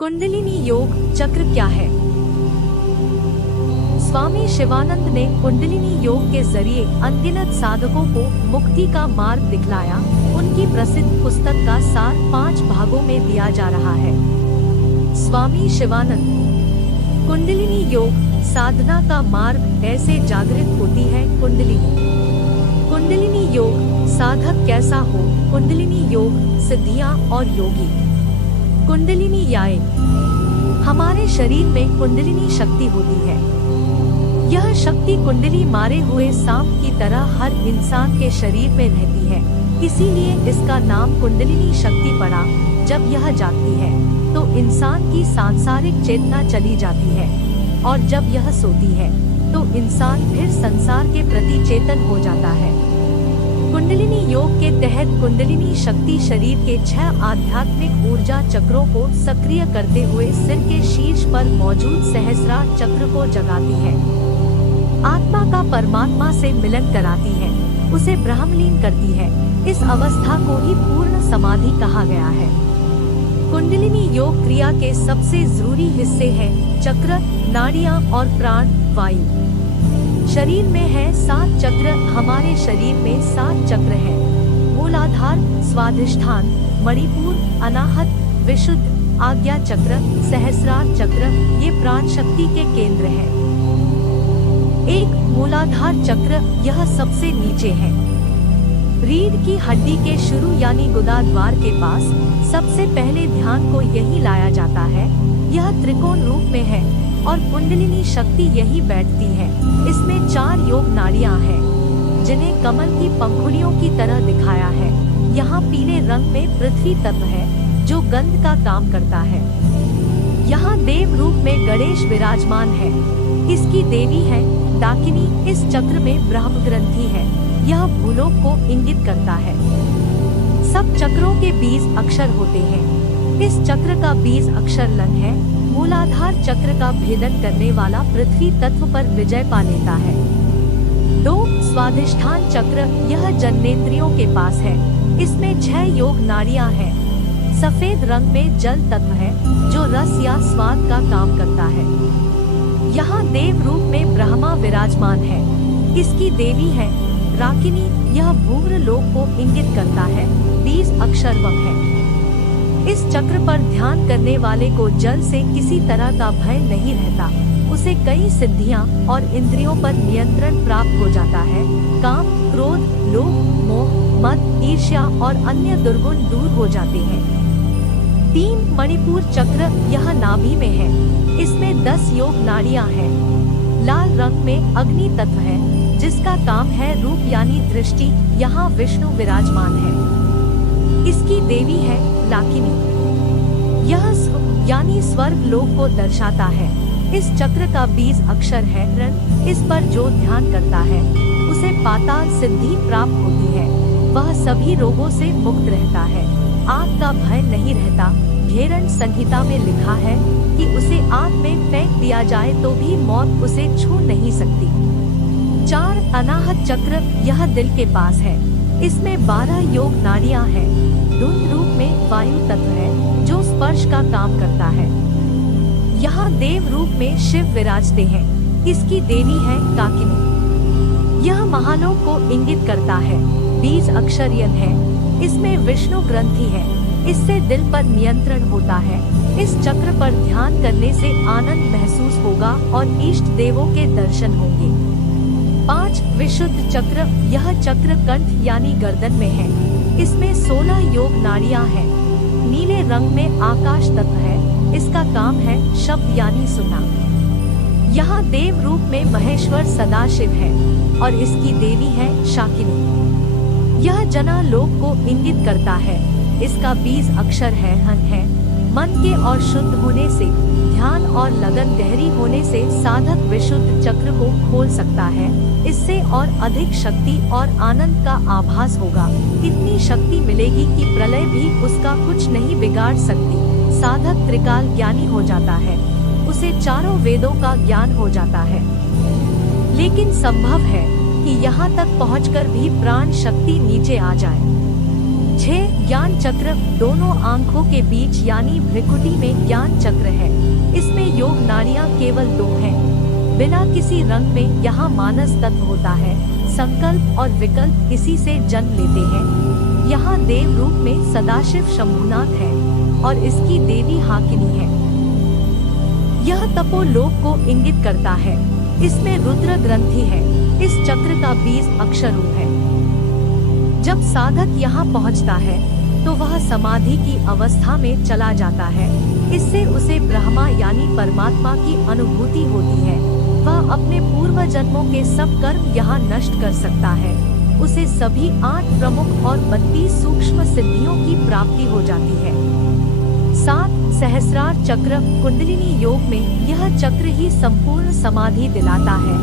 कुंडलिनी योग चक्र क्या है? स्वामी शिवानंद ने कुंडलिनी योग के जरिए अनगिनत साधकों को मुक्ति का मार्ग दिखलाया। उनकी प्रसिद्ध पुस्तक का सार 5 भागों में दिया जा रहा है। स्वामी शिवानंद। कुंडलिनी योग साधना का मार्ग ऐसे जागृत होती है कुंडलिनी योग साधक कैसा हो? कुंडलिनी योग सिद्धियां और योगी। कुंडलिनी याय हमारे शरीर में कुंडलिनी शक्ति होती है। यह शक्ति कुंडली मारे हुए सांप की तरह हर इंसान के शरीर में रहती है, इसीलिए इसका नाम कुंडलिनी शक्ति पड़ा। जब यह जागती है तो इंसान की सांसारिक चेतना चली जाती है, और जब यह सोती है तो इंसान फिर संसार के प्रति चेतन हो जाता है। कुंडलिनी योग के तहत कुंडलिनी शक्ति शरीर के 6 आध्यात्मिक ऊर्जा चक्रों को सक्रिय करते हुए सिर के शीर्ष पर मौजूद सहस्रार चक्र को जगाती है। आत्मा का परमात्मा से मिलन कराती है, उसे ब्रह्मलीन करती है। इस अवस्था को ही पूर्ण समाधि कहा गया है। कुंडलिनी योग क्रिया के सबसे जरूरी हिस्से हैं चक्र, नाड़ियां और प्राण वायु। शरीर में है 7 चक्र। हमारे शरीर में 7 चक्र हैं। मूलाधार, स्वाधिष्ठान, मणिपुर, अनाहत, विशुद्ध, आज्ञा चक्र, सहस्रार चक्र, ये प्राण शक्ति के केंद्र हैं। एक मूलाधार चक्र, यह सबसे नीचे है। रीढ़ की हड्डी के शुरू यानी गुदा द्वार के पास सबसे पहले ध्यान को यही लाया जाता है। यह त्रिकोण रूप में है और कुंडलिनी शक्ति यही बैठती है। इसमें 4 योग नाड़ियां हैं, जिन्हें कमल की पंखुड़ियों की तरह दिखाया है। यहाँ पीले रंग में पृथ्वी तत्व है, जो गंध का काम करता है। यहाँ देव रूप में गणेश विराजमान है। इसकी देवी है डाकिनी। इस चक्र में ब्रह्म ग्रंथि है, यह भूलोक को इंगित करता है। सब चक्रों के बीज अक्षर होते हैं। इस चक्र का बीज अक्षर लन है। मूलाधार चक्र का भेदन करने वाला पृथ्वी तत्व पर विजय पा लेता है। 2 स्वाधिष्ठान चक्र, यह जन्नेंद्रियों के पास है। इसमें 6 योग नाड़ियां हैं। सफेद रंग में जल तत्व है, जो रस या स्वाद का काम करता है। यहाँ देव रूप में ब्रह्मा विराजमान है। इसकी देवी है राकिनी। यह भूम्र लोक को इंगित करता है। बीज अक्षर वम है। इस चक्र पर ध्यान करने वाले को जल से किसी तरह का भय नहीं रहता। उसे कई सिद्धियां और इंद्रियों पर नियंत्रण प्राप्त हो जाता है। काम, क्रोध, लोभ, मोह, मद, ईर्ष्या और अन्य दुर्गुण दूर हो जाते हैं। 3 मणिपुर चक्र, यह नाभि में है। इसमें 10 योग नाड़ियां हैं। लाल रंग में अग्नि तत्व है, जिसका काम है रूप यानी दृष्टि। यहाँ विष्णु विराजमान है। इसकी देवी है लाकिनी। यह यानी स्वर्ग लोक को दर्शाता है। इस चक्र का बीज अक्षर है रण। इस पर जो ध्यान करता है उसे पाताल सिद्धि प्राप्त होती है। वह सभी रोगों से मुक्त रहता है। आग का भय नहीं रहता। घेरण संहिता में लिखा है कि उसे आग में फेंक दिया जाए तो भी मौत उसे छू नहीं सकती। 4 अनाहत चक्र, यह दिल के पास है। इसमें 12 योग नाड़ियां हैं। धुंध रूप में वायु तत्व है, जो स्पर्श का काम करता है। यहाँ देव रूप में शिव विराजते हैं। इसकी देवी है काकिनी। यह महालोक को इंगित करता है। बीज अक्षर यन है। इसमें विष्णु ग्रंथि है। इससे दिल पर नियंत्रण होता है। इस चक्र पर ध्यान करने से आनंद महसूस होगा और इष्ट देवों के दर्शन होंगे। 5 विशुद्ध चक्र, यह चक्र कंठ यानी गर्दन में है। इसमें 16 योग नाड़ियां हैं। नीले रंग में आकाश तत्व है। इसका काम है शब्द यानी सुनना। यहाँ देव रूप में महेश्वर सदाशिव है और इसकी देवी है शाकिनी। यह जना लोक को इंगित करता है। इसका बीज अक्षर है हन है। मन के और शुद्ध होने से, ध्यान और लगन गहरी होने से साधक विशुद्ध चक्र को खोल सकता है। इससे और अधिक शक्ति और आनंद का आभास होगा। इतनी शक्ति मिलेगी कि प्रलय भी उसका कुछ नहीं बिगाड़ सकती। साधक त्रिकाल ज्ञानी हो जाता है। उसे चारों वेदों का ज्ञान हो जाता है। लेकिन संभव है कि यहाँ तक पहुँचकर भी प्राण शक्ति नीचे आ जाए। 6 ज्ञान चक्र दोनों आंखों के बीच यानी भ्रिकुटी में ज्ञान चक्र है। इसमें योग नाड़ियाँ केवल 2 हैं। बिना किसी रंग में यहाँ मानस तत्व होता है। संकल्प और विकल्प इसी से जन्म लेते हैं। यहाँ देव रूप में सदाशिव शंभुनाथ है और इसकी देवी हाकिनी है। यह तपोलोक को इंगित करता है। इसमें रुद्र ग्रंथि है। इस चक्र का 20 अक्षर है। जब साधक यहाँ पहुँचता है तो वह समाधि की अवस्था में चला जाता है। इससे उसे ब्रह्मा यानी परमात्मा की अनुभूति होती है। वह अपने पूर्व जन्मों के सब कर्म यहाँ नष्ट कर सकता है। उसे सभी 8 प्रमुख और 32 सूक्ष्म सिद्धियों की प्राप्ति हो जाती है। 7 सहस्रार चक्र कुंडलिनी योग में यह चक्र ही संपूर्ण समाधि दिलाता है।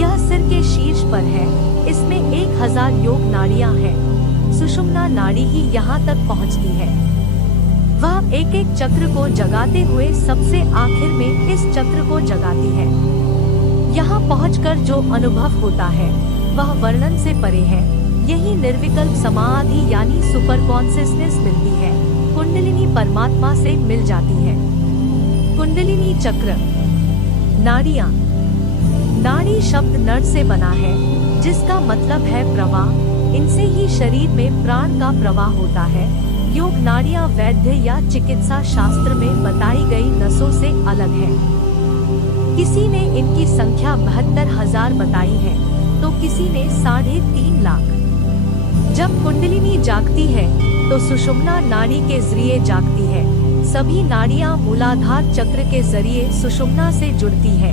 यह सिर के शीर्ष पर है। इसमें 1000 योग नाड़ियाँ हैं। सुषुम्ना नाड़ी ही यहाँ तक पहुँचती है। वह एक एक चक्र को जगाते हुए सबसे आखिर में इस चक्र को जगाती है। यहाँ पहुँचकर जो अनुभव होता है वह वर्णन से परे है। यही निर्विकल्प समाधि यानी सुपर कॉन्शियसनेस मिलती है। कुंडलिनी परमात्मा से मिल जाती है। कुंडलिनी चक्र नाड़ियाँ। नाड़ी शब्द नर से बना है जिसका मतलब है प्रवाह। इनसे ही शरीर में प्राण का प्रवाह होता है। योग नाड़ियाँ वैद्य या चिकित्सा शास्त्र में बताई गई नसों से अलग है। किसी ने इनकी संख्या 72,000 बताई है तो किसी ने 3.5 लाख। जब कुंडलिनी जागती है तो सुषुम्ना नाड़ी के जरिए जागती है। सभी नाड़ियाँ मूलाधार चक्र के जरिए सुषुम्ना से जुड़ती है।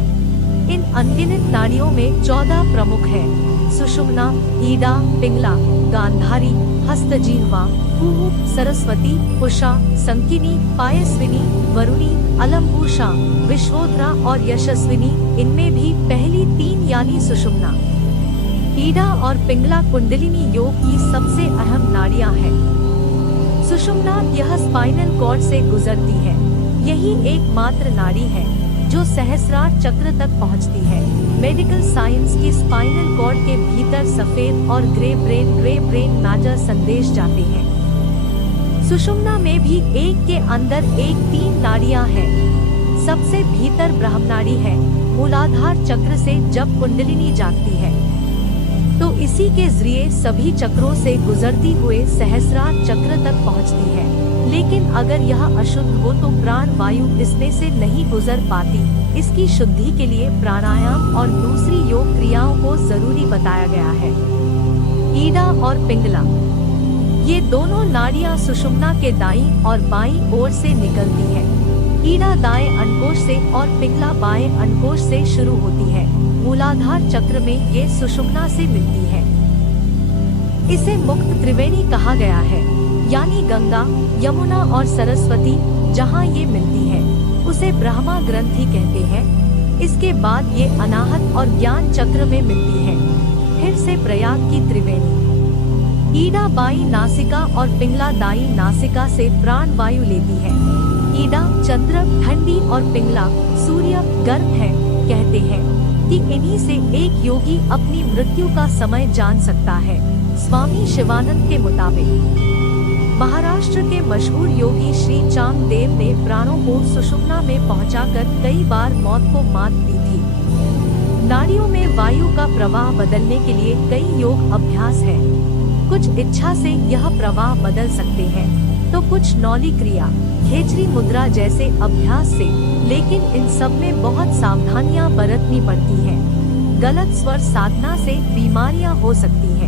इन अनगिनत नाड़ियों में 14 प्रमुख हैं। सुषुम्ना, ईडा, पिंगला, गांधारी, हस्तजिह्वा, कुहू, सरस्वती, उषा, संकिनी, पायस्विनी, वरुणी, अलम्बुषा, विश्वोधरा और यशस्विनी। इनमें भी पहली 3 यानी सुषुम्ना, ईडा और पिंगला कुंडलिनी योग की सबसे अहम नाड़ियां हैं। सुषुम्ना यह स्पाइनल कॉर्ड से गुजरती है। यही एकमात्र नाड़ी है जो सहस्रार चक्र तक पहुंचती है। मेडिकल साइंस की स्पाइनल कॉर्ड के भीतर सफेद और ग्रे ब्रेन मैटर संदेश जाते हैं। सुषुम्ना में भी एक के अंदर एक 3 नाड़ियां हैं। सबसे भीतर ब्रह्मनाड़ी है। मूलाधार चक्र से जब कुंडलिनी जागती है तो इसी के जरिए सभी चक्रों से गुजरती हुए सहस्रार चक्र तक पहुंचती है। लेकिन अगर यह अशुद्ध हो तो प्राण वायु इसमें से नहीं गुजर पाती। इसकी शुद्धि के लिए प्राणायाम और दूसरी योग क्रियाओं को जरूरी बताया गया है। ईडा और पिंगला ये दोनों नाड़ियां सुषुम्ना के दाईं और बाईं ओर से निकलती है। ईडा दाएं अंडकोश से और पिंगला बाएं अंडकोश से शुरू होती है। मूलाधार चक्र में ये सुषुम्ना से मिलती है। इसे मुक्त त्रिवेणी कहा गया है, यानी गंगा, यमुना और सरस्वती। जहाँ ये मिलती है उसे ब्रह्मा ग्रंथि कहते हैं। इसके बाद ये अनाहत और ज्ञान चक्र में मिलती है। फिर से प्रयाग की त्रिवेणी। ईडा बाई नासिका और पिंगला दाई नासिका से प्राण वायु लेती है। ईडा चंद्र ठंडी और पिंगला सूर्य गर्म है। कहते हैं कि इन्हीं से एक योगी अपनी मृत्यु का समय जान सकता है। स्वामी शिवानंद के मुताबिक महाराष्ट्र के मशहूर योगी श्री चांगदेव ने प्राणों को सुषुम्ना में पहुंचाकर कई बार मौत को मात दी थी। नाड़ियों में वायु का प्रवाह बदलने के लिए कई योग अभ्यास है। कुछ इच्छा से यह प्रवाह बदल सकते हैं तो कुछ नौली क्रिया, खेचरी मुद्रा जैसे अभ्यास से। लेकिन इन सब में बहुत सावधानियां बरतनी पड़ती हैं। गलत स्वर साधना से बीमारियां हो सकती हैं।